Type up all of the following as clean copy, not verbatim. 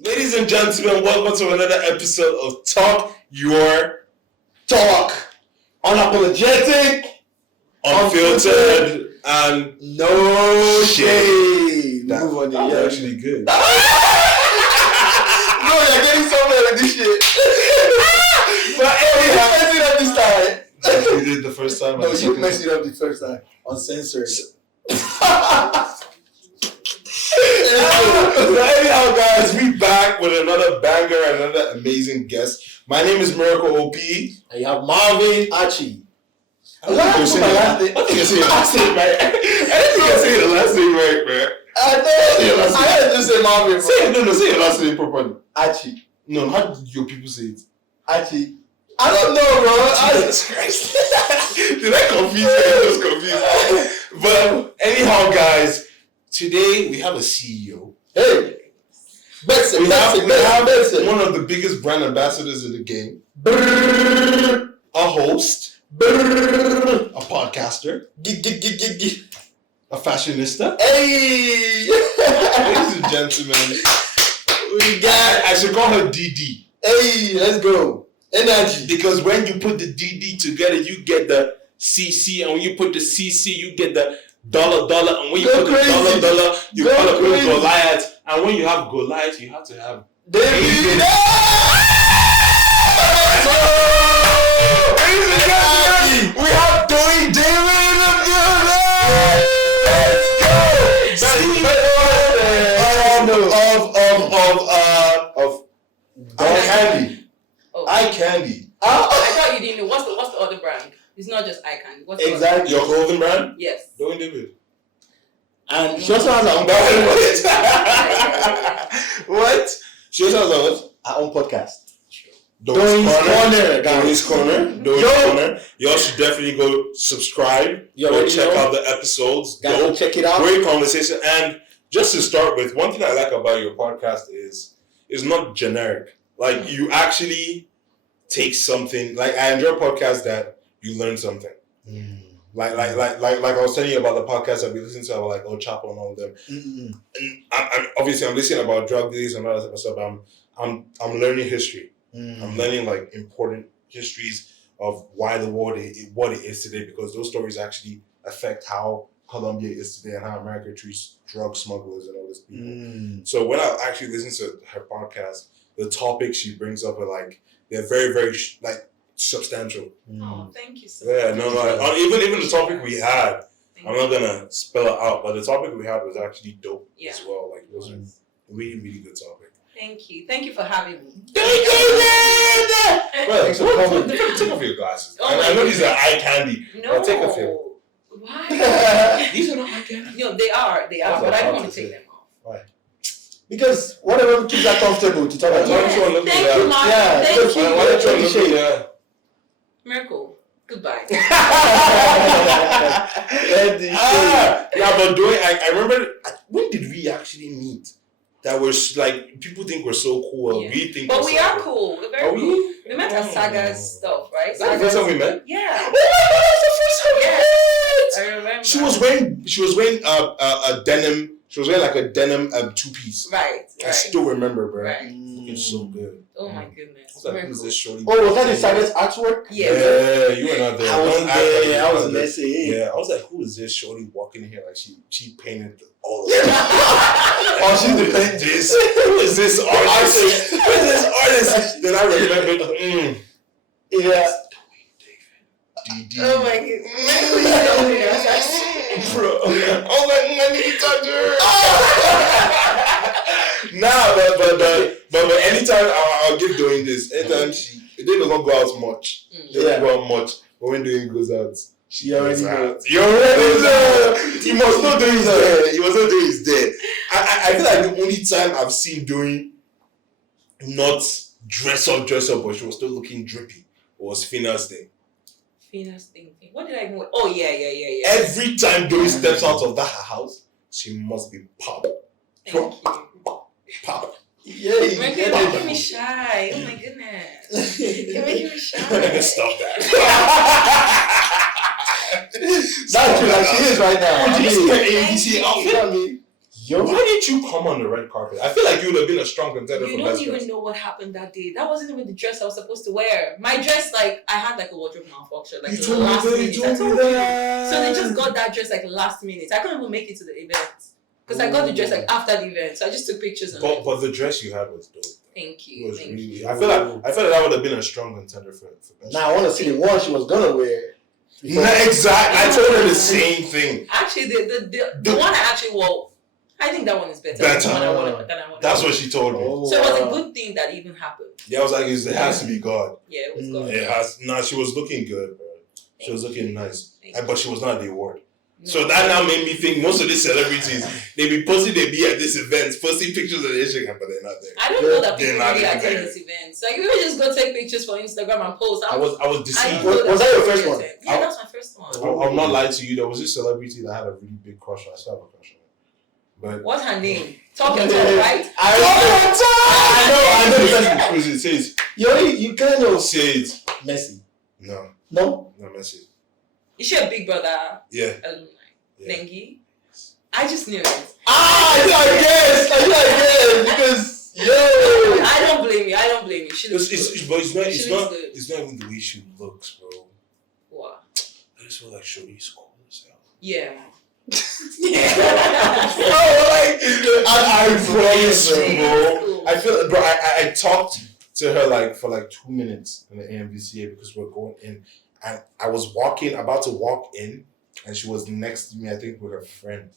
Ladies and gentlemen, welcome to another episode of Talk Your Talk. Unapologetic, unfiltered, and no shade. That was actually good. No, you're getting somewhere with this shit. But hey, you messed it up this time. You did the first time. No, you messed it up the first time. Uncensored. So anyhow, guys, we back with another banger and another amazing guest. My name is Miracle OP. And you have Marvin Archie. I think you're saying your last name right. I think you're saying your last name right, man. I had to just say Marvin. Say your last name properly. Archie. No, how do your people say it? Archie. I don't know, bro. Jesus Christ. Did I confuse you? I was confused. But anyhow, guys, today we have a CEO. Hey. We have one of the biggest brand ambassadors in the game. A host. A podcaster. A fashionista. Hey. Ladies and gentlemen, we got. I should call her DD. Hey, let's go. Energy. Because when you put the DD together, you get the CC, and when you put the CC, you get the dollar, and when you put the dollar, you gotta put Goliath, and when you have Goliath, you have to have David. We have Doyin David in the building. Of eye candy. Eye candy. I thought you didn't know. What's the other brand? It's not just eye candy. What's Exactly. Your clothing brand? Yes. Doyin David. And she also has her own What? She also has her own podcast. Doyin's Corner. Corner. Y'all should definitely go subscribe. Go check out the episodes. Go check it out. Great conversation. And just to start with, one thing I like about your podcast is not generic. Like, you actually take something. Like, I enjoy podcasts that you learn something. Like I was telling you about the podcast that we listen to about like old Chapel and all of them. And I'm listening about drug dealers and all that type of stuff. I'm learning history. I'm learning like important histories of why the world is what it is today, because those stories actually affect how Colombia is today and how America treats drug smugglers and all these people. So when I actually listen to her podcast, the topics she brings up are like, they're very, very like substantial. Oh, thank you so much. much. Even the topic we had, I'm not gonna spell it out, but the topic we had was actually dope as well. Like, it was a really, really good topic. Thank you. Thank you for having me. Well, take off your glasses. I know these are eye candy. No. Take off your. Why? These are not eye candy. No, they are, but I don't want to take them off. Why? Because whatever keeps her comfortable to talk about. Thank you, Mark. Yeah, Thank you. Why don't you look at Miracle. Goodbye. Yeah, but Doyin, I remember, when did we actually meet? That was like, people think we're so cool. Yeah. We think but we're we so are cool. cool. We're very cool. We met at Saga's stuff, right? Is that the first time we met? Yeah. Oh my God, that's the first time we met! I remember. She was wearing a denim. She was wearing like a denim two-piece. Right. I still remember, bro. Right. Looking so good. Oh my goodness. Like, who's this shorty? Oh, was that the Saga's artwork? Yeah, you were not there. I wasn't there. I was in SA. Yeah, I was like, who is this shorty walking in here? Like, she painted all of it. Oh, she's the paint. Who is this artist? Who is this artist? Then I remembered. Yeah. DD. Oh my goodness. Bro. I was like, I need to talk to her. Nah, but anytime I'll give Doyin this. Anytime they don't go out much. They don't go out much. But when Doyin goes out, she already knows. You already know. He must not do his there. He must not do his there. I feel like the only time I've seen Doyin not dress up, but she was still looking drippy, was Fina's thing. Fina's thing. What did I even? Oh yeah. Every time Doyin steps out of that her house, she must be pop. Thank you. Pop. Yeah, you're making me shy. Oh my goodness. You're making me shy. Stop that. That's true, like she is right now. Did you see her ABC outfit? Yo. Why didn't you come on the red carpet? I feel like you would have been a strong contender You for don't best even dress. know what happened that day. That wasn't even the dress I was supposed to wear. My dress, like, I had like a wardrobe malfunction. Like, You told me last that. minute. You I told told me you. that. So they just got that dress like last minute. I couldn't even make it to the event. Because I got the dress like after the event. So I just took pictures of it. But the dress you had was dope. Thank It you. was Thank really. you. I feel like that would have been a strong contender for best. Now I want to see the one she was gonna wear. Exactly. I told her the same thing. Actually, the one I actually wore, I think that one is better. Better. Than I wanted. That's what she told me. So it was a good thing that even happened. Yeah, I was like, it has to be God. Yeah, it was good. It has. Nah, she was looking good, bro. She was looking nice. Thank But she was not at the award. No. So that now made me think most of these celebrities, they be at this event, posting pictures of the Instagram, but they're not there. I don't know that They're people not really even attend there. these events. Like, we just go take pictures for Instagram and post. I was deceived. Was that your first one? Yeah, that was my first one. I'll not lie to you. There was this celebrity that had a really big crush on. I still have a crush on her. But What's her name? Talk your talk, right? I know the person. Who's it? Say it. You kind of Say it. Messi. No, No? not Messi. Is she a Big Brother Yeah. alumni? Yeah. Nengi? I just knew it. I guess because yo. I don't blame you. She looks good. It's not She looks good. it's not even the way she looks, bro. What? I just feel like Shorty's cool as hell. Yeah. I promise, Yeah. bro. I feel, bro. I talked to her like for like 2 minutes in the AMVCA because we're going in, and I was about to walk in, and she was next to me, I think with her friend,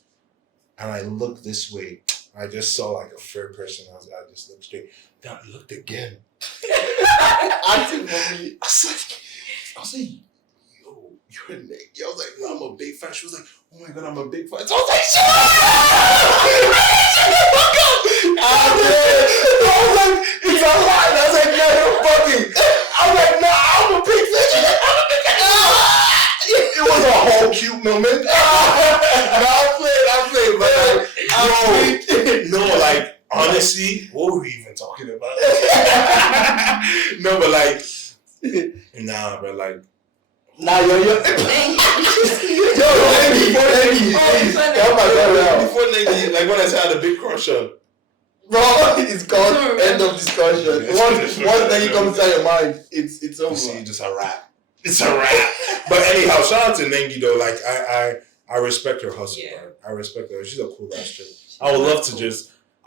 and I looked this way. I just saw like a fair person. I just looked straight. Then I looked again. Acting for me. I was like, yo, you're a nigga. I was like, no, I'm a big fan. She was like, oh my god, I'm a big fan. So I was like, shut up! It's a lie. I was like, no, you're fucking. I was like, nah, I'm a big fan. She's like, I'm a big fan. It was a whole cute moment. No, I played, but no, like, honestly, what were we even talking about? No, but like, nah, but like, Nah, yo. Before Nengi, like when I said I had a big crush on. Bro, it's called end of discussion. Once then you come inside your mind, it's over. You see, just a rap. It's a rap. But anyhow, shout out to Nengi though. Like I respect her hustle. Yeah. Bro. I respect her. She's a cool ass chick. I would love to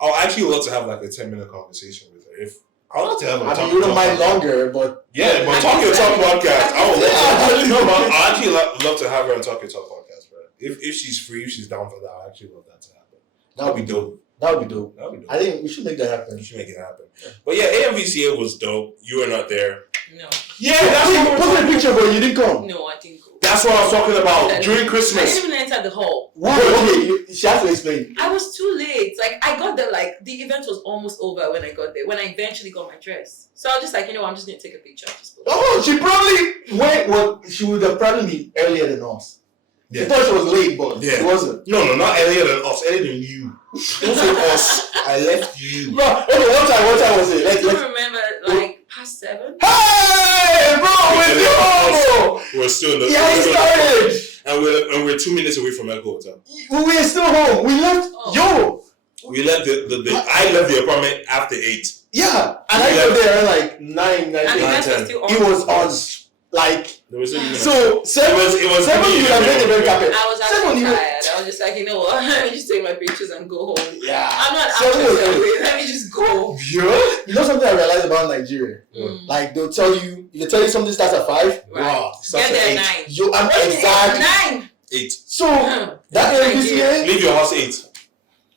I'll actually love to have like a 10-minute conversation with her. I would love to have a I mean, you don't mind longer, but yeah, but Talk Your Talk podcast. I would I actually love to have her on Talk Your Talk podcast, bro. If she's free, if she's down for that, I actually love that to happen. that would be dope. That would be dope. I think we should make that happen. We should make it happen. But yeah, AMVCA was dope. You were not there. No. Yeah, that's what Post a picture, bro. You didn't come. No, I didn't go. That's what I was talking about during I Christmas. didn't even enter the hall. Why? Okay, she has to explain. I was too late. Like, I got there, like, the event was almost over when I got there, when I eventually got my dress. So I was just like, I'm just going to take a picture. Oh, she probably went. Well, she would have probably been earlier than us. Yeah. She thought she was late, but Yeah. she wasn't. No, not earlier than us, earlier than you. Don't say us. I left you. No, okay, what time was it? I Let's don't remember, like, past 7. Hey, bro, we're still We're still in the. Yeah, we started. And we're 2 minutes away from Echo Hotel. We're still home. We left. Yo. We left I left the apartment after 8. Yeah, and I got there at like 9. And the event was still on. It was on. Like, There was even so 7 it was you would have made the red carpet. I was 7 actually you tired. I was just like, what? Let me just take my pictures and go home. Yeah. I'm not 7 was anxious. early. Let me just go. Yeah. You know something I realized about Nigeria? Like, they'll tell you, if they tell you something starts at 5, Right. wow, it starts Get there at at 8. 9. You, I'm exactly. 9. 8. So, that MVCA. Leave your house 8.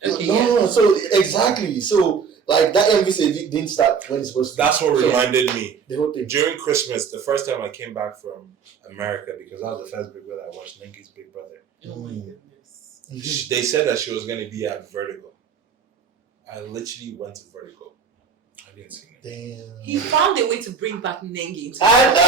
Okay, No, so, exactly. So, like, that MVCA didn't start when it's supposed to. That's what reminded me. The whole thing. During Christmas, the first time I came back from America, because that was the first Big Brother I watched, Nengi's Big Brother. Oh my goodness. They said that she was going to be at Vertigo. I literally went to Vertigo. I didn't see it. Damn. He found a way to bring back Nengi. I know.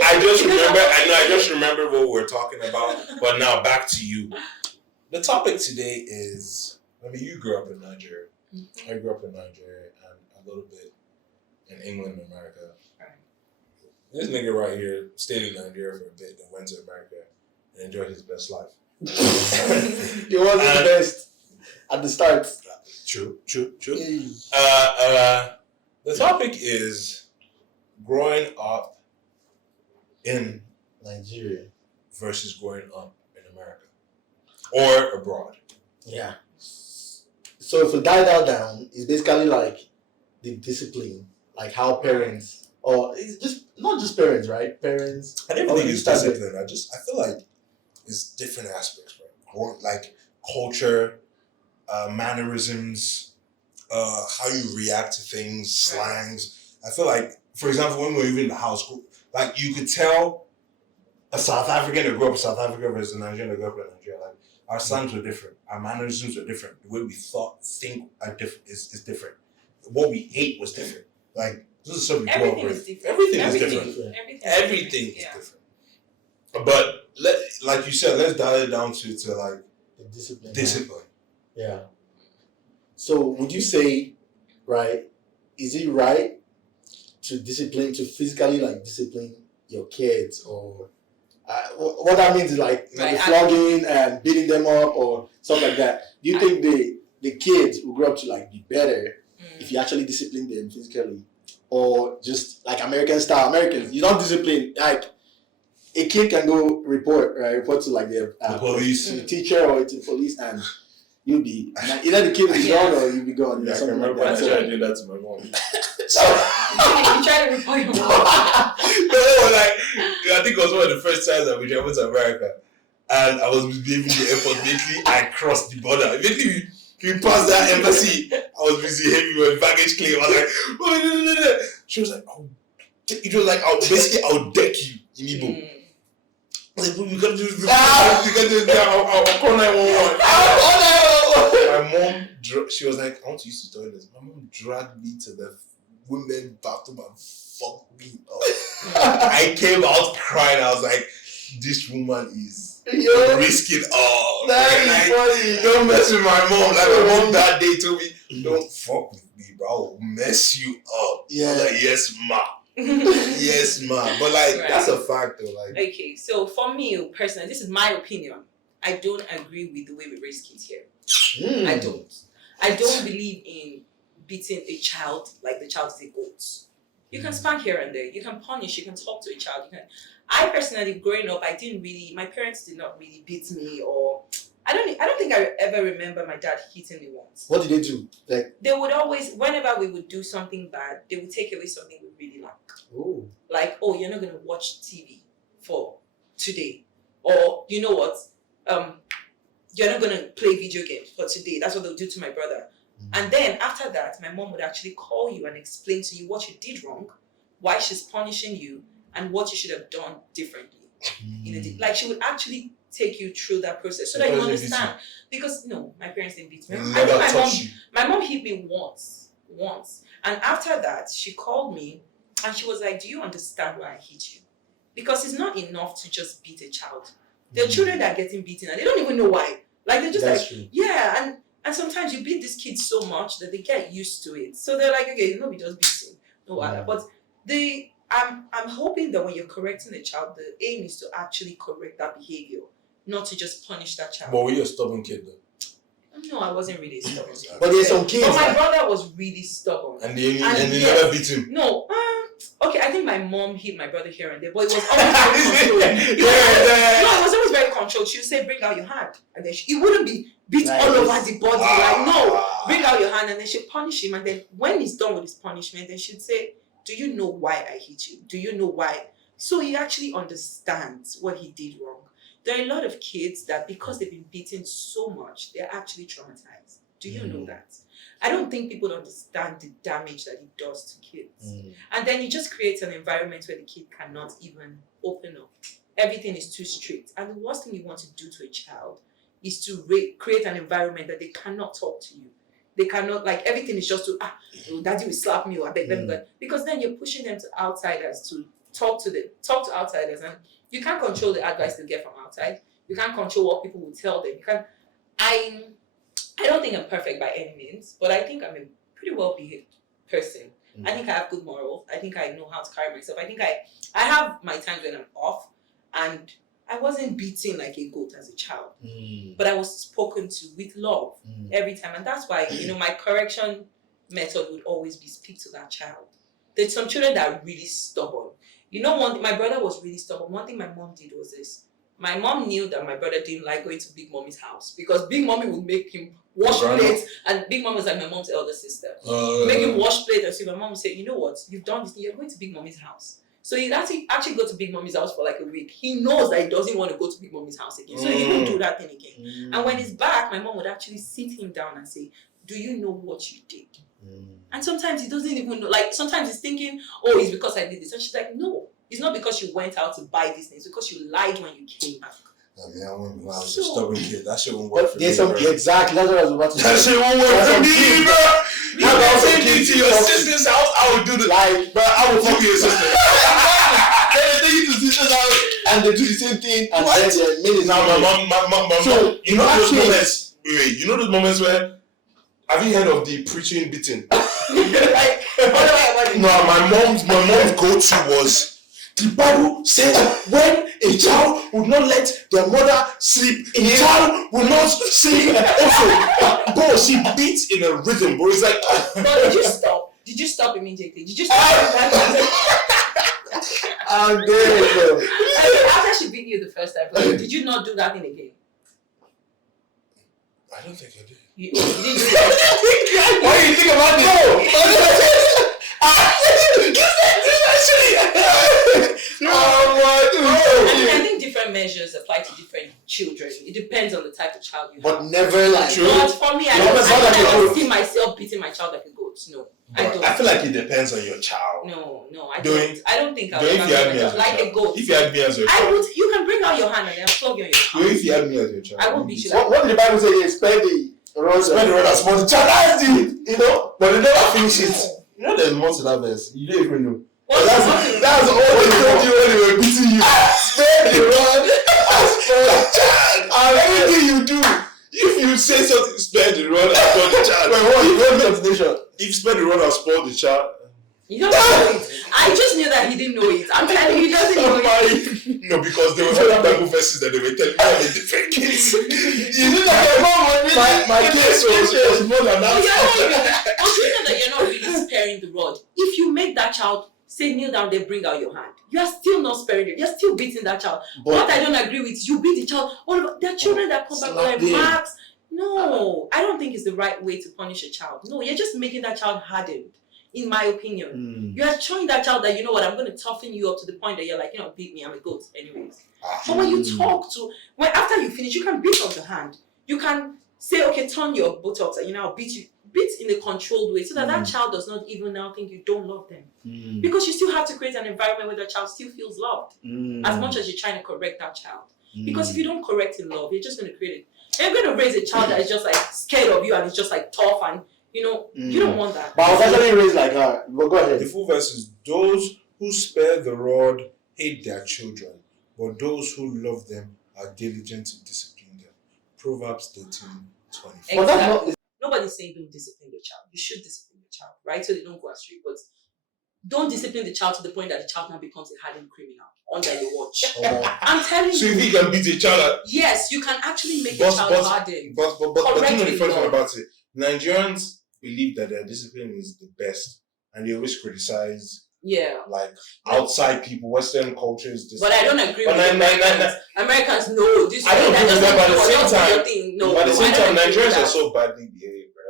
I just remembered. I just remember what we're talking about. But now back to you. The topic today is, you grew up in Nigeria. I grew up in Nigeria and a little bit in England, America. Right. This nigga right here stayed in Nigeria for a bit, then went to America and enjoyed his best life. It wasn't the best at the start. True. Hey. The topic is growing up in Nigeria versus growing up in America or abroad. Yeah. So if we dial that down, it's basically like the discipline, like how parents, or it's just not just parents, right? Parents. I don't think it's discipline. I feel like it's different aspects, right? Like culture, mannerisms, how you react to things, slangs. I feel like, for example, when we were even in the house, like you could tell a South African that grew up in South Africa versus a Nigerian that grew up in Nigeria. Like our slangs were different, our mannerisms were different. The way we think are different is different. What we ate was different. Like this is something we grew up with. Everything is different. Everything is different. But like you said, let's dial it down to like The discipline. discipline. Yeah. So would you say, right? Is it right to physically like discipline your kids, or what that means is like flogging and beating them up or stuff like that? Do you think the kids will grow up to like be better if you actually discipline them physically, or just like American style? Americans, you don't discipline. Like a kid can go report to like the police, to the teacher or to the police, and you'll be either the kid is gone or you'll be gone. Yeah, I something remember like that. I tried to do that to my mom. You try to report your mom. I think it was one of the first times that we traveled to America, and I was leaving the airport. Immediately, I crossed the border. Immediately, we passed that embassy. I was busy heavy with baggage claim. I was like, oh, she was like, I'll deck you in Igbo. I was like, we gotta do this. I'll call 911. My mom, she was like, I want to use the toilet. My mom dragged me to the women's bathroom and fucked me up. I came out crying. I was like, this woman is risking all. That is funny. Don't mess with my mom. Like my mom that day told me, don't fuck with me, bro. I'll mess you up. Yeah. I was like, yes, ma. Yes, ma. But like, that's a fact though. Like, okay, so for me personally, this is my opinion. I don't agree with the way we raise kids here. I don't believe in beating a child like the child is a goat. You can spank here and there. You can punish. You can talk to a child. I personally, growing up, my parents did not really beat me, or I don't think I ever remember my dad hitting me once. What did they do? Like they would always, whenever we would do something bad, they would take away something we really like. oh, Like, oh, you're not gonna watch TV for today, or you know what, you're not gonna play video games for today. That's what they'll do to my brother. And then after that, my mom would actually call you and explain to you what you did wrong, why she's punishing you, and what you should have done differently. Like she would actually take you through that process so that you understand. Because no, my parents didn't beat me. My mom hit me once, and after that, she called me and she was like, "Do you understand why I hit you? Because it's not enough to just beat a child. There are children that are getting beaten and they don't even know why. Like they're just that's like, true. yeah, and sometimes you beat these kids so much that they get used to it. So they're like, okay, nobody does beating, no other. But I'm hoping that when you're correcting a child, the aim is to actually correct that behavior, not to just punish that child. but were you a stubborn kid though? No, I wasn't really stubborn. But there's some kids. But my brother was really stubborn. And they never beat him. No, okay, I think my mom hit my brother here and there, but it was always very controlled. No, it was always very controlled. She would say, "Bring out your hand," and then it wouldn't be beat all over the body. Like, no, bring out your hand, and then she'd punish him. And then when he's done with his punishment, then she'd say, "Do you know why I hit you? Do you know why?" So he actually understands what he did wrong. There are a lot of kids that because they've been beaten so much, they're actually traumatized. Do you know that? I don't think people understand the damage that it does to kids. And then you just create an environment where the kid cannot even open up. Everything is too strict. And the worst thing you want to do to a child is to create an environment that they cannot talk to you. They cannot, like, everything is just to, daddy will slap me or I beg them. Because then you're pushing them to outsiders to talk to outsiders. And you can't control the advice they get from outside. You can't control what people will tell them. I don't think I'm perfect by any means, but I think I'm a pretty well-behaved person. I think I have good morals. I think I know how to carry myself. I think I have my times when I'm off, and I wasn't beaten like a goat as a child, but I was spoken to with love every time, and that's why my correction method would always be speak to that child. There's some children that are really stubborn. My brother was really stubborn. One thing my mom did was this. My mom knew that my brother didn't like going to Big Mommy's house because Big Mommy would make him wash plates, and Big Mom was like my mom's elder sister. Make him wash plates, and so my mom would say, you know what, you've done this, you're going to Big Mommy's house. So he actually go to Big Mommy's house for like a week. He knows that he doesn't want to go to Big Mommy's house again. So he won't do that thing again. And when he's back, my mom would actually sit him down and say, do you know what you did? And sometimes he doesn't even know. Like sometimes he's thinking, oh, it's because I did this. And she's like, no, it's not because you went out to buy these things. It's because you lied when you came back. I mean, I was a stubborn kid. That shit won't work for me. Exactly, that's what I was about to say. That shit won't work for me, bro. How about take me to your sister's house? I would do the bro. I would fuck your sister. Then they take you to sister's house and they do the same thing. And then they're made it. Now, my mom. So you know those moments. Wait, you know those moments where. Have you heard of the preaching beating? No, my mom's go-to was. The Bible says when a child would not let their mother sleep, a child will not sleep also. Bro, she beats in a rhythm, bro. It's like. No, did you stop? Did you stop immediately? Did you stop? I'm dead, bro. After she beat you the first time, did you not do that thing again? I don't think I did. You didn't do that. What do you think about this? I think different measures apply to different children. It depends on the type of child you have. But never like. But for me, I don't see myself beating my child like a goat. No, I don't. I feel like it depends on your child. No, I don't. I don't think I would if you had me as like a goat. If you had me as your child, I would. You can bring out your hand and I'll plug you on your hand. If you had me as your child, I won't beat you. What did the Bible say? Expect the rod as small. The child has the, but they never finish it. You know there's more to that verse. You don't even know. That's all they told you when they were beating you. Spare the rod as for the child. And everything you do, if you say something, spare the rod as for the child. Wait, what? You don't continuation. If spare the rod as for the child. You don't know it. I just knew that he didn't know it. I'm telling you, he doesn't know it. No, because there were other Bible verses that they were telling me on a different case. You know that my case was more than that. But you know that you're not really sparing the rod. If you make that child say kneel down, they bring out your hand. You are still not sparing it. You're still beating that child. But what I don't agree with, you beat the child. There are children that come back like marks. No, I don't think it's the right way to punish a child. No, you're just making that child hardened. In my opinion, you are showing that child that, you know what, I'm going to toughen you up to the point that you're like, beat me, I'm a goat anyways. But when you talk to, after you finish, you can beat on the hand. You can say, okay, turn your buttocks and I'll beat you. Beat in a controlled way so that that child does not even now think you don't love them. Because you still have to create an environment where the child still feels loved as much as you're trying to correct that child. Because if you don't correct in love, you're just going to create it. You're going to raise a child that is just like scared of you and is just like tough and you don't want that. But I was actually raised like her. But go ahead. The full verse is, those who spare the rod hate their children, but those who love them are diligent to discipline them. Proverbs 13:24. Exactly. Nobody's saying don't discipline your child. You should discipline your child, right? So they don't go astray. But don't discipline the child to the point that the child now becomes a hardened criminal under your watch. I'm telling you. So if you can beat a child, yes, you can actually make a child hardened. But you know the funny thing about it, Nigerians believe that their discipline is the best, and they always criticize like outside people, Western cultures. But I don't agree with Americans. Americans know this. I don't agree with that, but at the same time, Nigerians are so badly behaved, bro.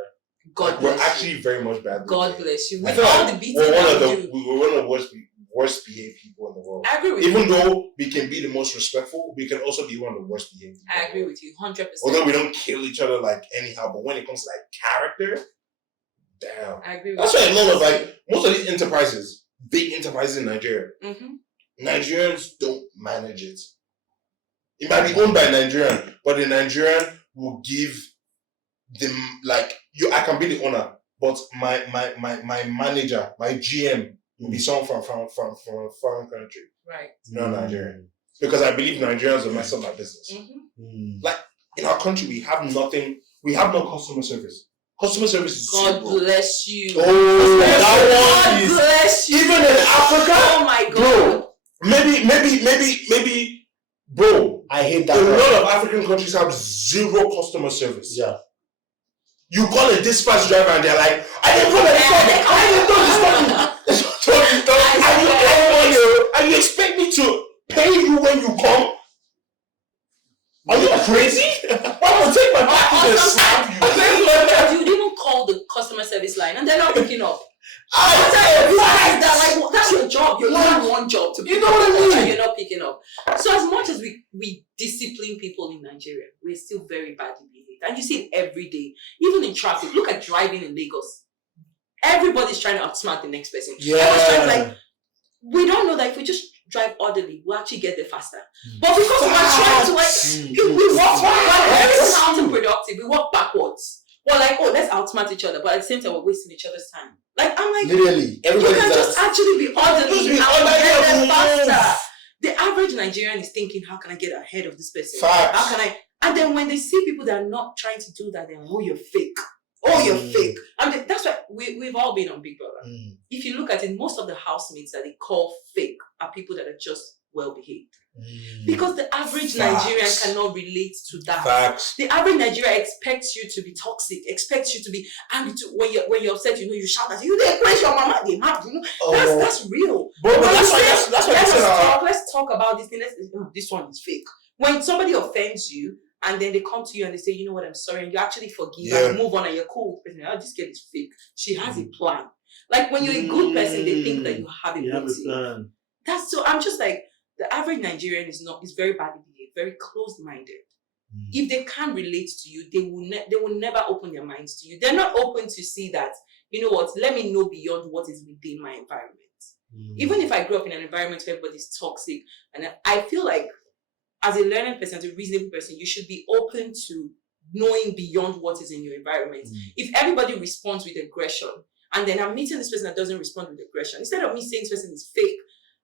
God we're actually very much badly God behaved. bless you. With all the beating we're one of the worst behaved people in the world. I agree with you. Even though we can be the most respectful, we can also be one of the worst behaved people. I agree with you, 100%. Although we don't kill each other like anyhow, but when it comes to like character, damn. I agree with That's why a lot of like most of these enterprises, big enterprises in Nigeria, Nigerians don't manage it. It might be owned by a Nigerian, but the Nigerian will give them like I can be the owner, but my manager, my GM will be someone from a foreign country. Right. Not Nigerian. Because I believe Nigerians will mess up my business. Like in our country we have nothing, we have no customer service. Customer service is God zero. bless you. Oh, that God one is bless you. even in Africa. Oh my God. Bro, maybe, bro. I hate A that. lot of African countries have zero customer service. Yeah. You call a dispatch driver and they're like, I didn't call and you expect me to pay you when you come? Are you crazy? I will take my package and slap you. You would even call the customer service line and they're not picking up. That's your job. You have one job to pick You know what I mean? and you're not picking up. So as much as we discipline people in Nigeria, we're still very badly behaved. And you see it every day. Even in traffic. Look at driving in Lagos. Everybody's trying to outsmart the next person. Yeah. We don't know that if we just drive orderly, we'll actually get there faster. But because we're trying to we walk very counterproductive. We walk backwards. We're like, oh, let's outsmart each other, but at the same time, we're wasting each other's time. I'm like, literally, everybody you can just actually be orderly and get there faster. Yes. The average Nigerian is thinking, how can I get ahead of this person? Facts. How can I? And then when they see people that are not trying to do that, they're like, oh, you're fake. Oh, you're fake. And that's why we've all been on Big Brother. If you look at it, most of the housemates that they call fake are people that are just well behaved. Because the average Nigerian cannot relate to that. Facts. The average Nigerian expects you to be toxic, expects you to be angry. When you're upset, you shout at you. They praise your mama. They mad. That's real. But that's why let's talk about this thing. This one is fake. When somebody offends you and then they come to you and they say, you know what, I'm sorry, and you actually forgive and move on and you're cool with the person. Oh, this girl is fake. She has a plan. Like when you're a good person, they think that you have a plan. That's so. I'm just like, the average Nigerian is very badly behaved, very closed-minded. If they can't relate to you, they will never open their minds to you. They're not open to see that, you know what, let me know beyond what is within my environment. Even if I grew up in an environment where everybody's toxic, and I feel like as a learning person, as a reasonable person, you should be open to knowing beyond what is in your environment. If everybody responds with aggression, and then I'm meeting this person that doesn't respond with aggression, instead of me saying this person is fake,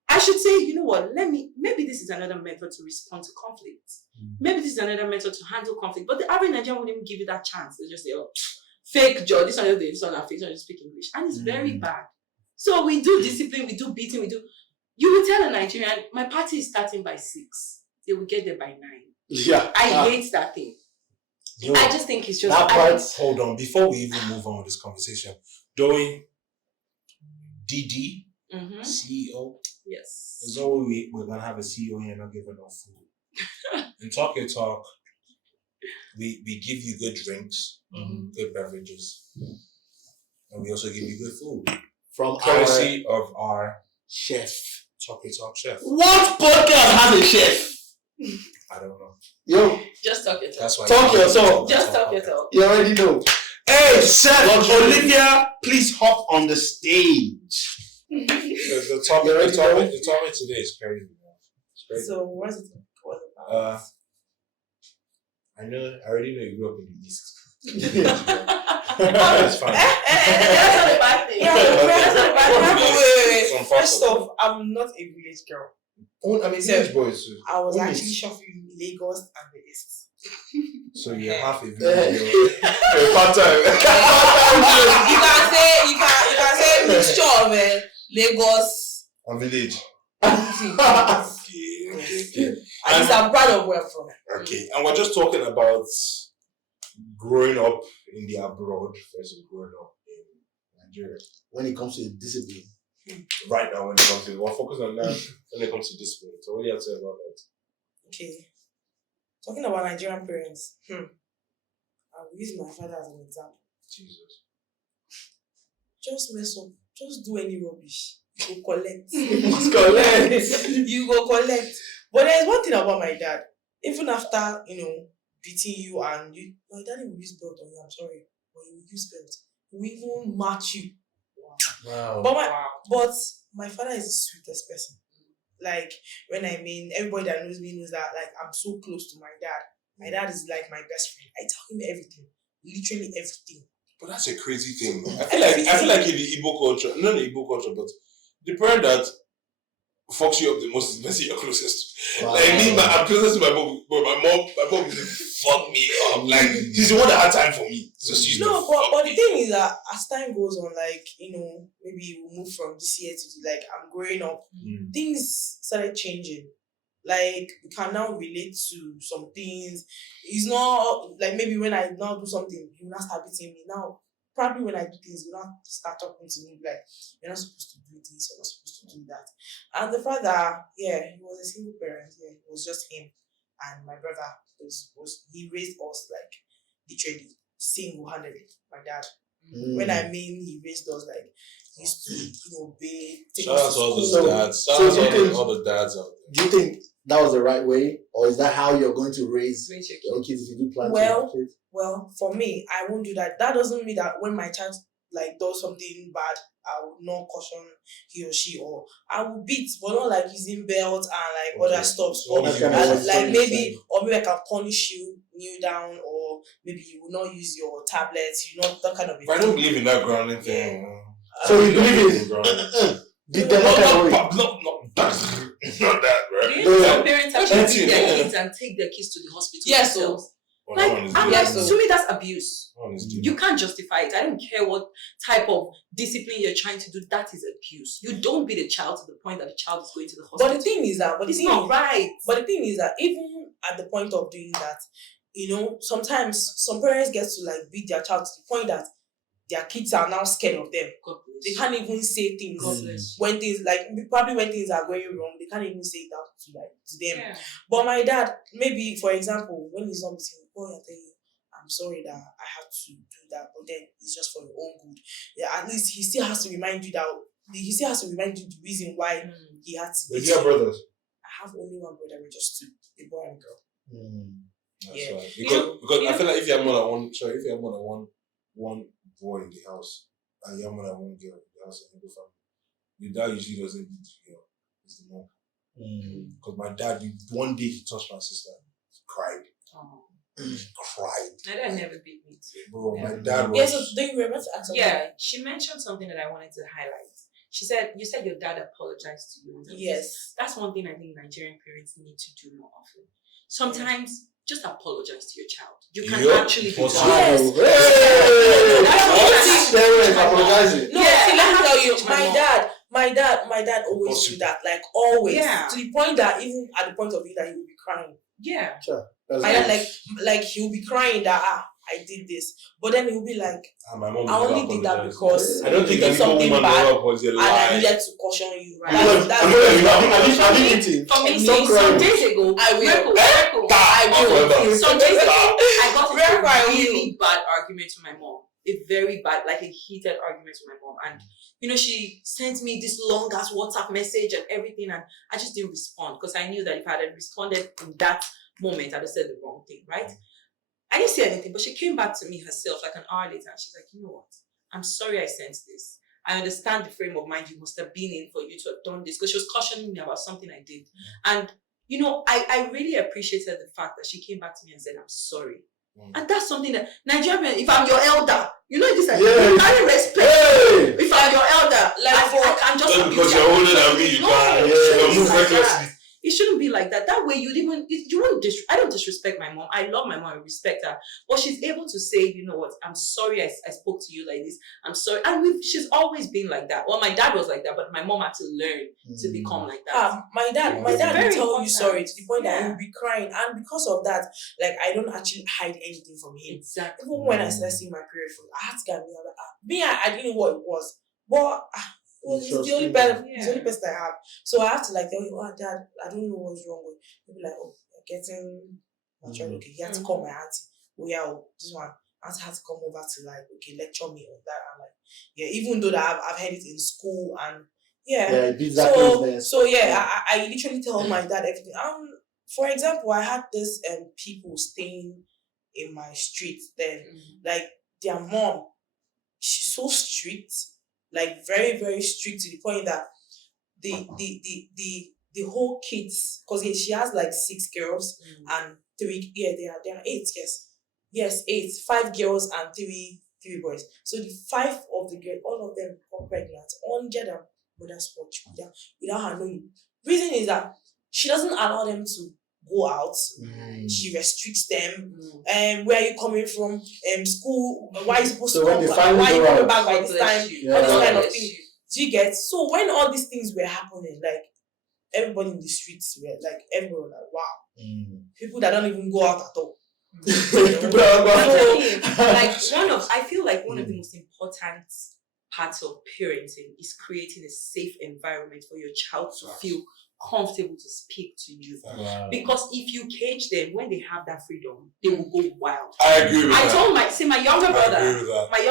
I should say, you know what, maybe this is another method to respond to conflict. Maybe this is another method to handle conflict. But the average Nigerian wouldn't even give you that chance. They just say, oh, fake Joe, this one is this one is fake, this one just speak English. And it's very bad. So we do discipline, we do beating, you will tell a Nigerian, my party is starting by 6. They will get there by 9. Yeah. I hate that thing. I just think it's just... That part, hold on, before we even move on with this conversation, Doyin, DD, CEO. Yes. There's no way we're going to have a CEO here not giving no food. In Talk Your Talk, we give you good drinks, good beverages, and we also give you good food. From courtesy of our chef. Talk Your Talk chef. What podcast has a chef? I don't know. Yo. Just talk your talk. That's why talk your talk. Just talk your talk. You already know. Hey, Chef Olivia, please hop on the stage. The topic today is crazy. It's crazy. So what's it about? I already know you grew up in the East. That's fine. That's not a bad thing. That's not a bad thing. Wait. First off, I'm not a village girl. I mean, village boys. I was actually shuffling Lagos and the East. So you're half a village girl. Part-time. You can say mixture of Lagos and village. Okay. At least I'm proud of where I'm from. Okay, and we're just talking about growing up in the abroad versus growing up in Nigeria. When it comes to discipline. Right now, when it comes to, we're focused on that when it comes to discipline. So what do you have to say about that? Okay. Talking about Nigerian parents, I'll use my father as an example. Jesus. Just mess up. Just do any rubbish. You go collect. You go collect. But there's one thing about my dad. Even after, beating you and my daddy will use belt on you, I'm sorry. But he will use belt. He will even match you. Wow. But my father is the sweetest person. Like, everybody that knows me knows that, like, I'm so close to my dad. My dad is like my best friend. I tell him everything. Literally everything. But that's a crazy thing. I feel like in the Igbo culture, not the Igbo culture, but the parent that fucks you up the most is the person you're closest to. Wow. Like me, I'm closest to my mom, but my mom used to fuck me up. Like she's the one that had time for me. So she's No, but the thing is that as time goes on, like, maybe we move from this year to like I'm growing up, things started changing. Like we can now relate to some things. It's not like maybe when I now do something, you now start beating me. Now, probably when I do things, you now start talking to me like you're not supposed to do this, you're not supposed to do that. And the father, he was a single parent. Yeah, it was just him and my brother was he raised us like literally single-handedly. My dad. When I mean he raised us, like he used to obey. Shout out to all those dads. Shout So out do you to all the dads out there. Do you think that was the right way, or is that how you're going to raise your kids if you do plan to have kids? Well, for me, I won't do that. That doesn't mean that when my child like does something bad, I will not caution he or she, or I will beat, but not like using belt and like other stuff. Or like maybe I can punish you, kneel down, or maybe you will not use your tablets. You know that kind of. But I don't believe in that grounding thing. Yeah. So you believe in grounding? Not that, right? Some parents actually beat their kids and take their kids to the hospital. Yes, so. To me, that's abuse. You can't justify it. I don't care what type of discipline you're trying to do. That is abuse. You don't beat a child to the point that the child is going to the hospital. But the thing is that, it's not right. But the thing is that even at the point of doing that, sometimes some parents get to like beat their child to the point that their kids are now scared of them. They can't even say things when things are going wrong. They can't even say that to them. Yeah. But my dad, maybe for example, when he's not meeting me, I tell you, I'm sorry that I have to do that, but then it's just for your own good. Yeah, at least he still has to remind you the reason why he had to. Do you have brothers? I have only one brother. We're just two, a boy and a girl. That's right. Because I feel like if you have more than one boy in the house and you have more than one girl in the house in the family, your dad usually doesn't beat the girl. It's the mom. Because my dad, one day he touched my sister, he cried. He cried. My dad never beat me too. Bro, my dad was. Yeah, so do you remember to ask something? Yeah, she mentioned something that I wanted to highlight. She said, you said your dad apologized to you. Yes. That's one thing I think Nigerian parents need to do more often. Sometimes, just apologize to your child. You can actually do that. Apologizing. No, see, let me tell you, my dad always do that, like always. Yeah. To the point that even at the point of it that he will be crying. Yeah. Sure. My dad, like he will be crying that I did this, but then he'll be like, my mom I only did that because I don't think did something bad, and I needed to caution you. Right? For me, some days ago, I will. Some days ago, I got into a really bad argument with my mom. A very bad, like a heated argument with my mom, and she sent me this long ass WhatsApp message and everything, and I just didn't respond because I knew that if I had responded in that moment, I'd have said the wrong thing, right? I didn't say anything, but she came back to me herself like an hour later, and she's like, you know what? I'm sorry I sent this. I understand the frame of mind you must have been in for you to have done this, because she was cautioning me about something I did, and I really appreciated the fact that she came back to me and said, I'm sorry. And that's something that Nigerian, if I'm your elder, this like, you carry respect. If I'm your elder, like I can just because you're older than me, you can move recklessly. It shouldn't be like that. That way, I don't disrespect my mom. I love my mom. I respect her. But she's able to say, you know what, I'm sorry I spoke to you like this. I'm sorry. And she's always been like that. Well, my dad was like that, but my mom had to learn to become like that. My dad will tell you sorry to the point that he'll be crying. And because of that, like, I don't actually hide anything from him. Exactly. Even when I started seeing my period, I had to get me. I didn't know what it was. But he's the only person I have. So I have to like tell you, Dad, I don't know what's wrong with you. He'll be like, you're getting mature. Okay, you have to call my auntie. This one. Auntie had to come over to like, lecture me on that. I'm like, even though that I've heard it in school and I literally tell my dad everything. For example, I had this people staying in my street then, like their mom, she's so strict. Like very, very strict to the point that the whole kids, because she has like 6 girls and 3, they are 8, yes, 8, 5 girls and 3 boys. So the 5 of the girls, all of them got pregnant under their mother's watch without her knowing. Reason is that she doesn't allow them to go out. Mm. She restricts them. Where are you coming from? School. Why are you supposed So to when come? they Why finally are you go coming out, back by this time? Yeah. All this kind of Bless thing. you. Do you get? So when all these things were happening, like everybody in the streets were like, everyone was like, wow, people that don't even go out at all. People that I'm are telling you, I feel like one of the most important parts of parenting is creating a safe environment for your child to feel comfortable to speak to you. Wow. Because if you cage them, when they have that freedom, they will go wild. I agree with I that. told my younger I agree with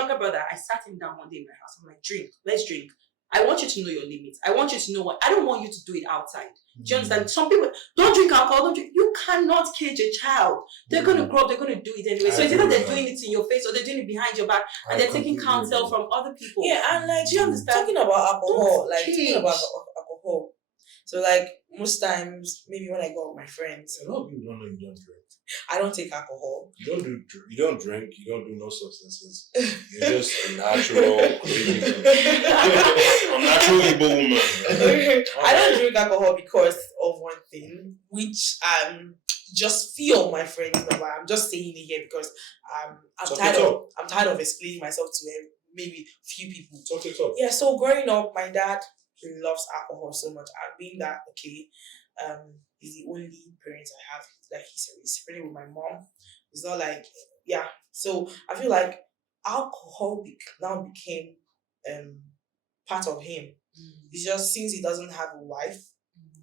that. brother, I sat him down one day in my house. I'm like, let's drink. I want you to know your limits. I want you to know what I don't want you to do it outside. Do you understand? Some people don't drink alcohol, don't drink. You cannot cage a child. They're gonna grow up, they're gonna do it anyway. So it's either they're doing it in your face or they're doing it behind your back and they're taking counsel from other people. Yeah, and like, do you understand? talking about alcohol, Don't cage. alcohol. So like most times, maybe when I go with my friends, A lot of people don't know you don't drink. I don't take alcohol. You don't drink, you don't do no substances. You're just a natural Igbo woman. I don't drink alcohol because of one thing, which just few of my friends know about. I'm just saying it here because I'm tired of explaining myself to maybe few people. Talk it up. Yeah, so growing up, my dad loves alcohol so much, and being that he's the only parent I have. Like he's separated with my mom. It's not like So I feel like alcohol now became part of him. It's just since he doesn't have a wife,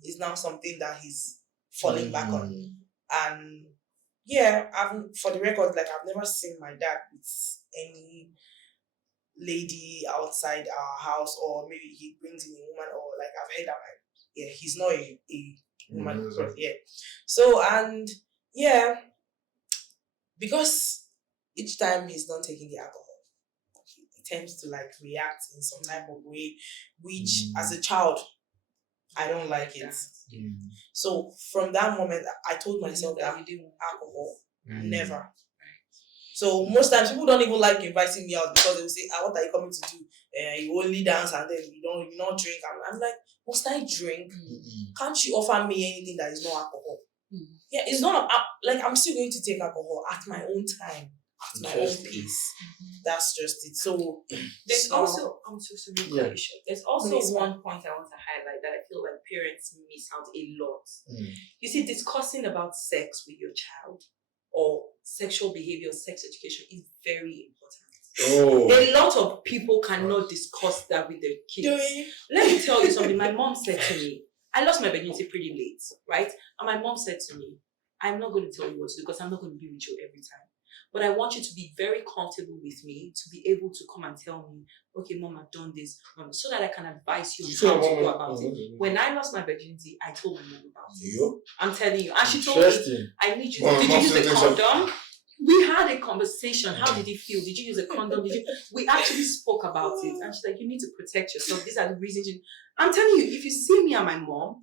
it's now something that he's falling back on. And for the record, like I've never seen my dad with any lady outside our house, or maybe he brings in a woman, or like I've heard that he's not a woman. So because each time he's not taking the alcohol, he tends to like react in some type of way, which as a child I don't like it. So from that moment I told myself that alcohol never. So most times people don't even like inviting me out because they will say, what are you coming to do? You only dance and then you don't drink. I'm like, must I drink? Can't you offer me anything that is not alcohol? Yeah, it's not like I'm still going to take alcohol at my own time, at my own pace. That's just it. So there's also there's also Please, one point I want to highlight that I feel like parents miss out a lot. You see, discussing about sex with your child or sexual behavior, sex education is very important. A lot of people cannot discuss that with their kids. Let me tell you something. My mom said to me, I lost my virginity pretty late, right? And my mom said to me, I'm not going to tell you what to do because I'm not going to be with you every time. But I want you to be very comfortable with me, to be able to come and tell me, okay, Mom, I've done this, so that I can advise you on how to go about it. When I lost my virginity, I told my mom about it. I'm telling you. And she told me, I need you. Did you use a condom? We had a conversation. How did it feel? Did you use a condom? We actually spoke about it. And she's like, you need to protect yourself. These are the reasons. I'm telling you, if you see me and my mom,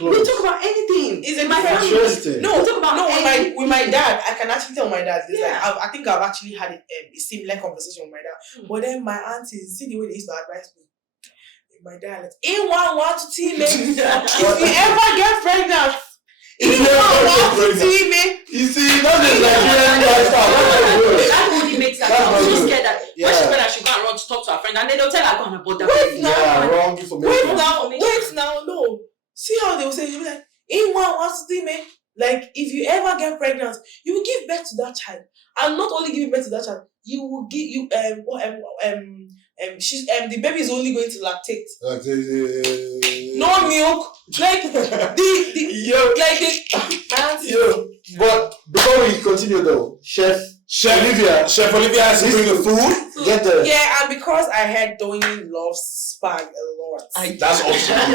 we talk about anything. Is it my family? Interesting. No, we talk about with my dad. I can actually tell my dad this. Like, I think I've actually had a similar conversation with my dad. But then my aunties, see the way they used to advise me. My dad, like, in one to team, if you ever get pregnant, in one to team, you see, that's the Nigerian lifestyle. That only makes her so scared that when she's pregnant, she'll go and run to talk to her friend, and then they'll tell her, go on about that. Wrong information. Wait now, no. See how they will say, you'll be like, in one to team, like, if you ever get pregnant, you will give birth to that child. And not only give birth to that child, you will give the baby is only going to lactate. No milk. Like But before we continue though, Chef Olivia has to bring the food. Get the and because I heard Doyin loves spag a lot. That's awesome.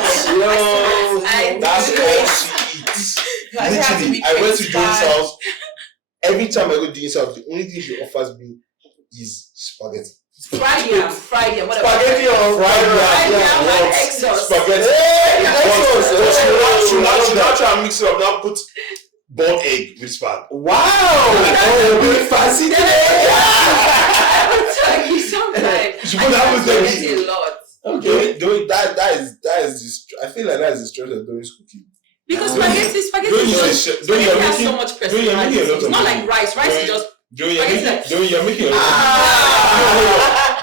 That's awesome. Literally, I went to Doyin's house. Every time I go to Doyin's house, the only thing she offers me is spaghetti. Fried yam, whatever. Spaghetti or fried yam. Spaghetti. She now try and mix it up. Now put boiled egg with spag. Wow! Big fancy today. I will tell you sometimes. She put that with a lot. Okay, that is. I feel feel like that is the stress of doing cooking. Because Doyin has so much personality. It's not like rice. Rice is just. Doyin, you're making a lot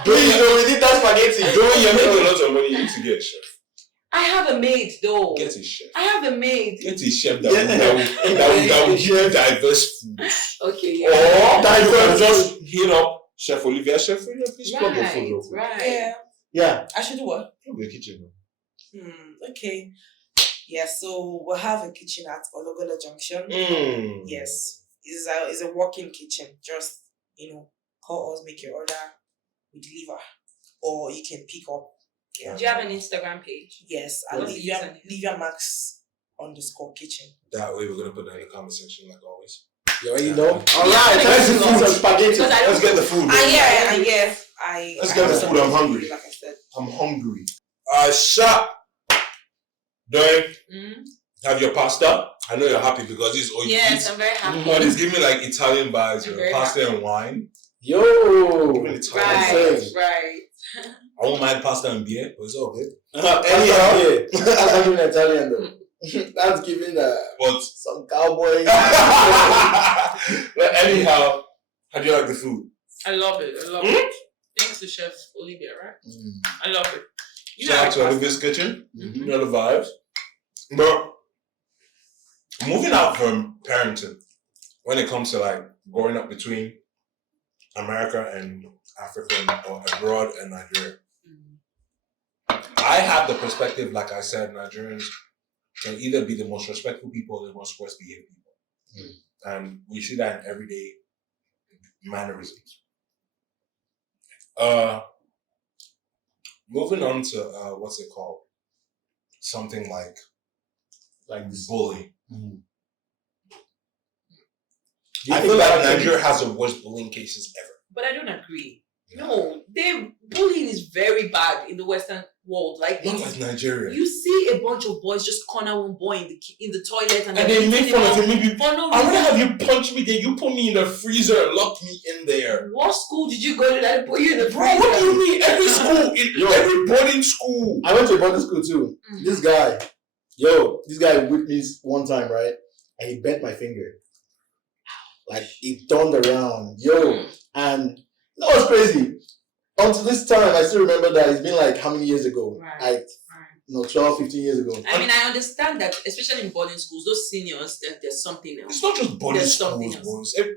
Doyin, we need that spaghetti. Doyin, you're making a lot of money. You need to get a chef. I have a maid though. Get a chef. I have a maid. Get a chef that will give you diverse food. Okay. Or diverse. Just hit up Chef Olivia. Chef Olivia, please plug your food real quick. Right. Yeah. I should do what? Plug your kitchen. Okay. Yeah, so we'll have a kitchen at Ologola Junction. Yes. It's a walk-in kitchen. Just, call us, make your order, we deliver. Or you can pick up. Yeah. Do you have an Instagram page? Yes, What's the username? Livia Max _kitchen. That way we're going to put that in the comment section like always. You already know? Alright, let's get some spaghetti. Let's get the food. Let's get the food. I'm hungry. Like I said. I'm hungry. Shop. Doyin, have your pasta. I know you're happy because this is all you eat. Yes, I'm very happy. But it's giving me like Italian vibes, pasta happy. and wine. Yo! Right. I won't mind pasta and beer, but it's all good. Anyhow, that's not even Italian though. That's giving some cowboy. But anyhow, how do you like the food? I love it. Thanks to Chef Olivia, right? I love it. Shout out to Olivia's Kitchen. You know the vibes. But moving out from parenting, when it comes to like growing up between America and Africa or abroad and Nigeria, I have the perspective, like I said, Nigerians can either be the most respectful people or the most worst behaved people. And we see that in everyday mannerisms. Moving on to what's it called? Something like bullying. I feel like Nigeria has the worst bullying cases ever. But I don't agree. No, bullying is very bad in the Western world. Like not like Nigeria. You see a bunch of boys just corner one boy in the toilet and they make fun of him. Maybe for no I reason. would have you punch me there. You put me in the freezer and lock me in there. What school did you go to that put you in the freezer? Bro, what do you mean? Every school, every boarding school. I went to a boarding school too. This guy whipped me one time, right? And he bent my finger. Like he turned around, and that was crazy. Until this time, I still remember that it's been like how many years ago? Right. 12, 15 years ago. I mean, I understand that, especially in boarding schools, those seniors, there's something else. It's not just boarding schools, else.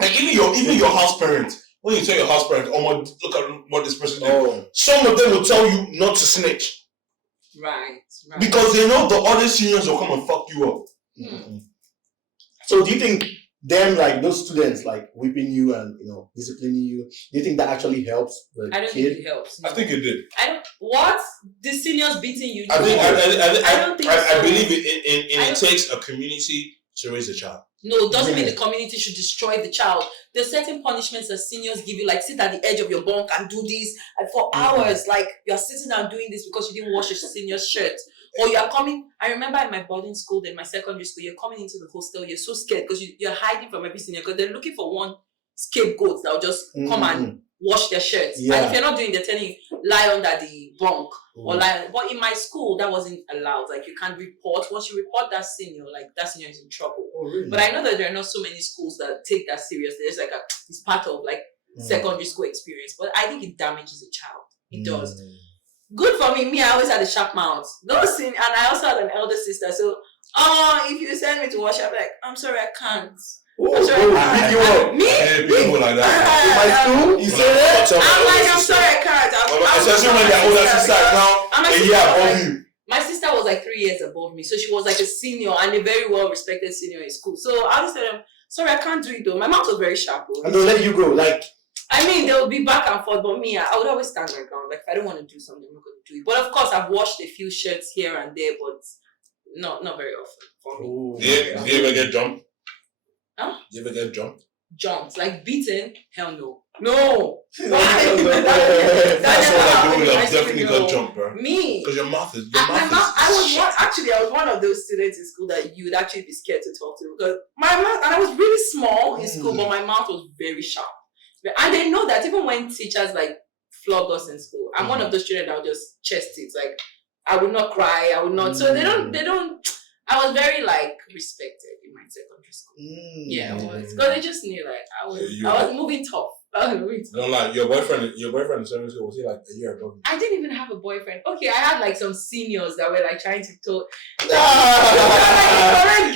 Like even your house parents. When you tell your house parents, "Oh, look at what this person did," some of them will tell you not to snitch. Right. Because they know the other seniors will come and fuck you up. So do you think them, like those students, like whipping you and disciplining you, do you think that actually helps the I don't kid? think it helps. No. I think it did. What? The seniors beating you? I think I don't think so. I believe it takes a community to raise a child. No, it doesn't mean the community should destroy the child. There's certain punishments that seniors give you, like sit at the edge of your bunk and do this and for hours. Like you're sitting down doing this because you didn't wash your senior's shirt. Or you're coming, I remember in my boarding school, then my secondary school, you're coming into the hostel, you're so scared because you're hiding from every senior because they're looking for one scapegoat that will just come and wash their shirts. Yeah. And if you're not doing, they're telling you, lie under the bunk or lie. But in my school, that wasn't allowed. Like you can't report. Once you report that senior is in trouble. Oh, really? But I know that there are not so many schools that take that seriously. There's like it's part of like secondary school experience. But I think it damages a child. It does. Good for me. I always had a sharp mouth. No sin, and I also had an elder sister. So, if you send me to wash, I'm like, I'm sorry, I can't. I'm sorry, I can't. Me? People like that. In my school, you say that? I'm like, I'm sorry, I can't. Especially when their older sister is now a year above you. My sister was like 3 years above me, so she was like a senior and a very well respected senior in school. So I just said, sorry, I can't do it though. My mouth was very sharp. And they'll let you go, like. I mean, they'll be back and forth, but me, I would always stand my ground. Like, if I don't want to do something, I'm not going to do it. But of course, I've washed a few shirts here and there, but not very often for me. Do you ever get jumped? Huh? Do you ever get jumped? Jumped? Like beaten? Hell no. No! That's what I do. I've definitely got jumped, bro. Me? Because your mouth is. I was one of those students in school that you would actually be scared to talk to because my mouth, and I was really small in school, but my mouth was very sharp. And they know that even when teachers like flog us in school, I'm one of those students that will just chest it. Like, I would not cry. I would not. So they don't. I was very like respected in my secondary school. Yeah, I was. Because they just knew like I was moving tough. Don't lie. Your boyfriend in secondary school, was he like a year ago? I didn't even have a boyfriend. Okay, I had like some seniors that were like trying to talk. Like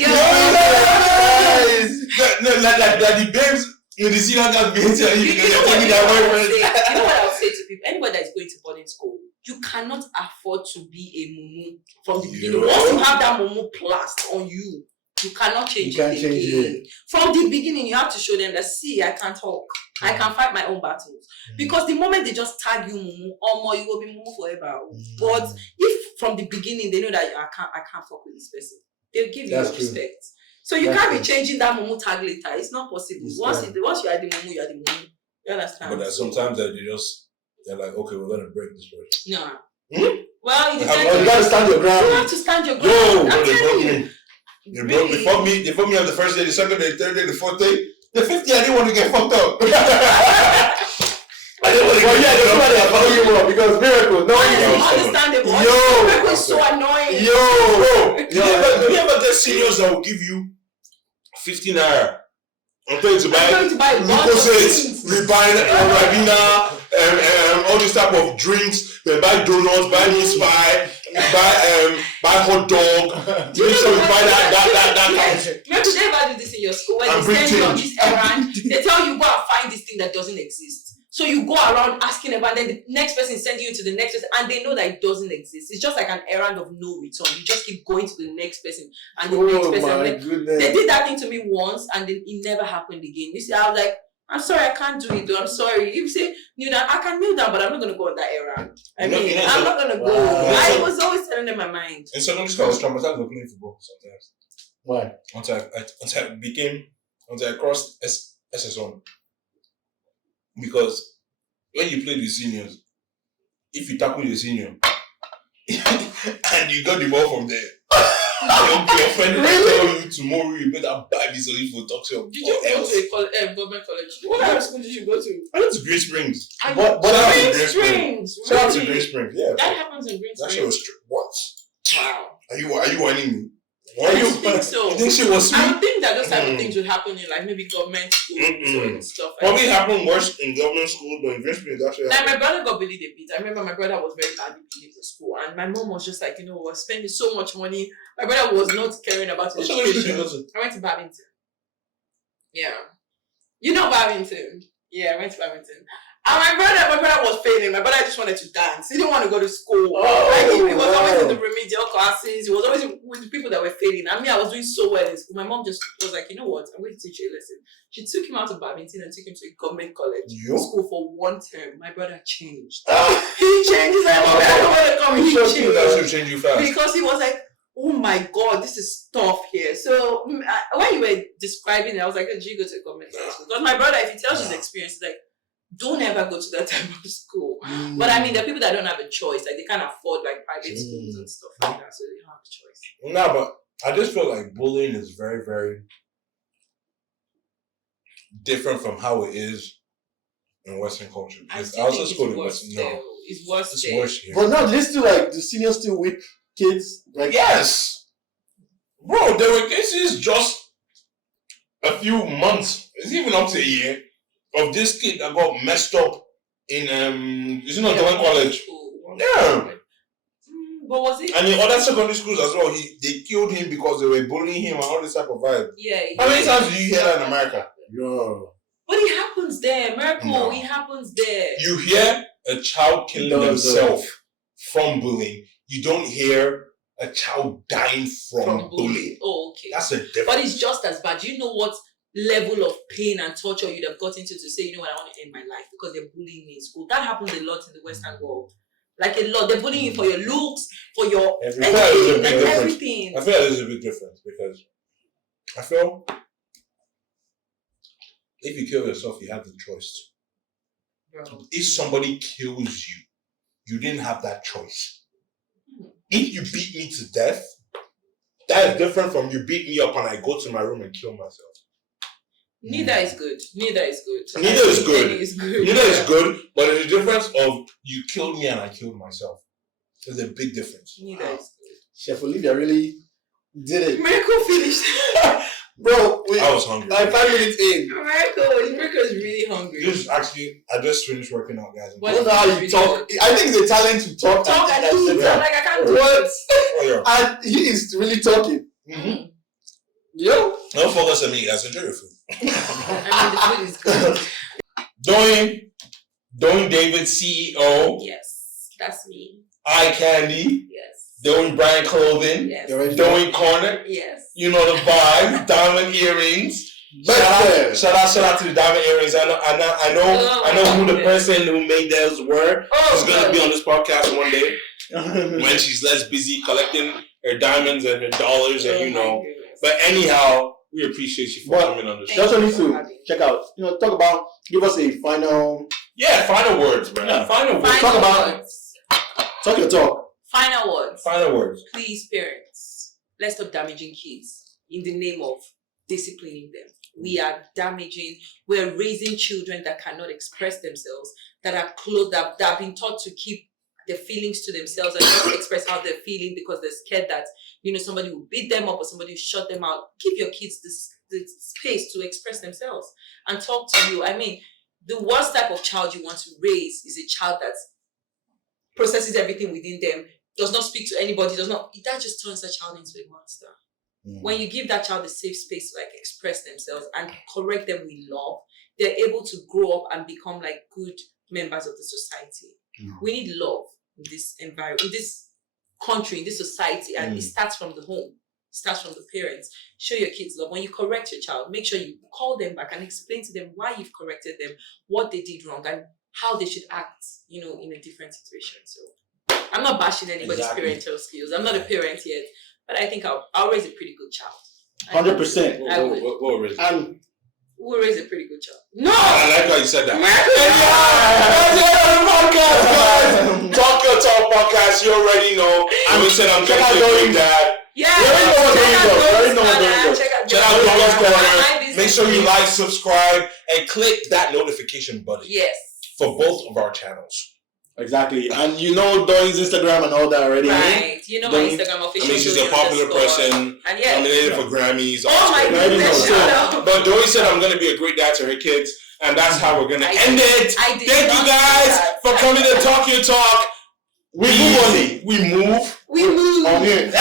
the babes in the senior class being telling you they're taking their boyfriend. You know what I'll say to people? Anybody that is going to boarding school, you cannot afford to be a mumu from the beginning. Once you have that mumu plastered on you, you cannot change it again. From the beginning, you have to show them that, see, I can talk. I can fight my own battles. Because the moment they just tag you mumu, or you will be mumu forever. But if from the beginning they know that I can't fuck with this person, they'll give you respect. So you can't be changing that mumu tag later. It's not possible. Once you are the mumu, you are the mumu. You understand? But sometimes they're like, okay, we're gonna break this person. No. Well, you gotta stand your ground. You have to stand your ground. Yo, but they broke me. They broke me. They fucked me on the first day, the second day, the third day, the fourth day. The fifth day, I didn't want to get fucked up. I didn't want to get fucked up. Follow you more because Miracle. No, understandable. Miracle is so annoying. Yo, you ever get seniors that will give you 15 naira? I'm going to buy Lucozade, Ribena, all this type of drinks. They buy donuts, buy meat pie, buy hot dog. Make sure you buy that. Maybe they ever do this in your school when they send you on this errand. They tell you go and find this thing that doesn't exist. So you go around asking about, then the next person is sending you to the next person, and they know that it doesn't exist. It's just like an errand of no return. You just keep going to the next person and the next person. They did that thing to me once, and then it never happened again. You see, I was like, I'm sorry, I can't do it. Though. I'm sorry. You say kneel down, I can kneel down, but I'm not gonna go on that errand. I'm not gonna go. I was always telling them my mind. In secondary school, I was traumatized with playing football sometimes. Why? Until I crossed SS1. Because when you play with seniors, if you tackle your senior and you got the ball from there, your friend will tell you tomorrow you better buy this or you will talk to your Did you go to a government college? What high school did you go to? I went to Green Springs. Green Springs. Shout out to Green Springs, yeah. That happens in Green Springs. That shit was what? Wow. Are you whining me? I think so. You think she was sweet? I would think that those type of things would happen in like maybe government schools and stuff. Probably happen worse in government schools, but in Green Springs actually. Like my brother got bullied a bit. I remember my brother was very badly bullied in school, and my mom was just like, we're spending so much money. My brother was not caring about his education. I went to Babington. Yeah, you know Babington. Yeah, I went to Babington. And my brother was failing. My brother just wanted to dance. He didn't want to go to school. He was always in the remedial classes. He was always with the people that were failing. I was doing so well in school. My mom just was like, you know what? I'm going to teach you a lesson. She took him out of Babington and took him to a government college school for 1 term. My brother changed. He changed. He's like, I don't want to come. He changed. That should change you fast. Because he was like, oh my God, this is tough here. So when you were describing it, I was like, did you go to a government college school? Because my brother, if he tells his experience, he's like, don't ever go to that type of school. But I mean, there are people that don't have a choice. Like, they can't afford like private schools and stuff like that, so they don't have a choice. No, but I just feel like bullying is very, very different from how it is in Western culture. I also school in Western. No, it's worse. It's worse here. But now, they still like the seniors still whip kids. Like yes, bro. There were cases just a few months. It's even up to a year. Of this kid that got messed up in Doyin college. Yeah. But was it? And in other secondary schools as well, they killed him because they were bullying him and all this type of vibe. Yeah. How many times do you hear that in America? Yo. But it happens there, Miracle. It happens there. You hear a child killing themselves from bullying. You don't hear a child dying from bullying. Oh, okay. That's a difference. But it's just as bad. You know what level of pain and torture you'd have got into to say, I want to end my life because they're bullying me in school. That happens a lot in the Western world. Like a lot. They're bullying you for your looks, for your everything. I feel like there's a big difference because I feel if you kill yourself, you have the choice. Bro. If somebody kills you, you didn't have that choice. If you beat me to death, that is different from you beat me up and I go to my room and kill myself. Neither is good. Neither is good, but there's a difference of you killed me and I killed myself. There's a big difference. Neither is good. Chef Olivia really did it. Miracle finished. Bro, I was hungry. like 5 minutes in. Miracle is really hungry. I just finished working out, guys. What? I don't know how you talk. I think it's a talent to talk. And eat. Yeah. I'm like, I can't do What? it. Oh, yeah. And he is really talking. Mm-hmm. Yo. Don't focus on me, guys. Enjoy your food. I mean, the food is good. Doyin David, CEO, Yes, that's me. Eye Candy, Yes. Doyin Brand Clothing, Yes. Doyin Corner. Yes. You know the vibe. Diamond earrings. Best Shout out to the diamond earrings. I know who the person who made those were. She's gonna be on this podcast one day when she's less busy collecting her diamonds and her dollars and you know. But anyhow, we appreciate you for coming on the show. Just need to check out. Talk about. Give us a final. Yeah, final words, man. Yeah. Final words. Talk about. Talk your talk. Final words. Final words. Please, parents, let's stop damaging kids in the name of disciplining them. We're raising children that cannot express themselves, that are close, that have been taught to keep their feelings to themselves and not express how they're feeling because they're scared that, somebody will beat them up or somebody will shut them out. Give your kids the space to express themselves and talk to you. I mean, the worst type of child you want to raise is a child that processes everything within them, does not speak to anybody, that just turns that child into a monster. When you give that child a safe space to express themselves and correct them with love, they're able to grow up and become good members of the society. We need love in this environment, in this country, in this society, and it starts from the home. It starts from the parents. Show your kids love. When you correct your child, make sure you call them back and explain to them why you've corrected them, what they did wrong, and how they should act, in a different situation. So I'm not bashing anybody's parental skills. I'm not a parent yet. But I think I'll raise a pretty good child. 100%. We'll raise it. We'll raise a pretty good child. No! I like how you said that. Talk Your Talk podcast. You already know. We said I'm going to do that. Yeah. Check out Doyin's Corner. Make sure you like, subscribe, and click that notification button. Yes. For both of our channels. Exactly. And Doyin's Instagram and all that already. Right. My Instagram official. She's a popular person. And nominated for Grammys. Oh my goodness. But Doyin said I'm going to be a great dad to her kids. And that's how we're going to end it. Thank you guys for coming to Talk Your Talk. We move. We move. On here.